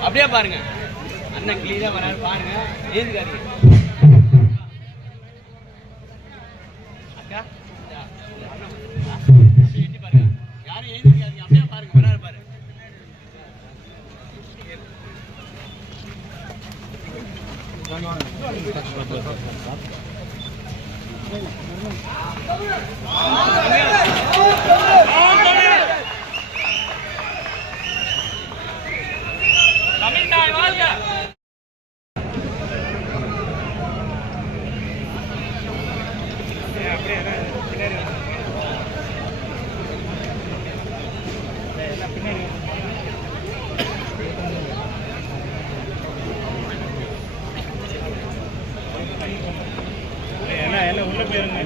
அப்படியே பாருங்க அண்ணன் கிளியரா வராரு பாருங்க ஏதுக்காருங்க அக்கா பாருங்க யாரும் ஏதுக்காருங்க அப்படியே பாருங்க வராரு பாரு தமிழ்நாடு வாழ்க எல்லாம் உள்ள போயிருங்க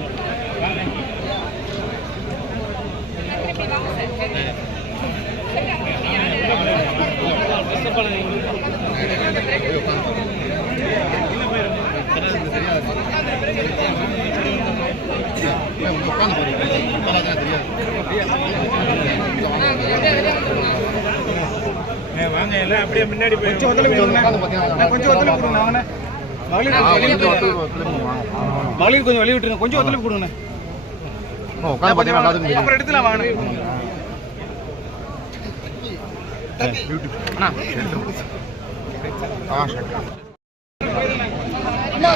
வாங்க எல்லாம் அப்படியே முன்னாடி போய் கொஞ்சம் ஒத்துழைப்பு கொடுங்க மகளிர் கொஞ்சம் வெளிய விட்டுருங்க கொஞ்சம் ஒத்துழைப்பு கொடுங்க அப்புறம் எடுத்துலாம் வாங்க அண்ணா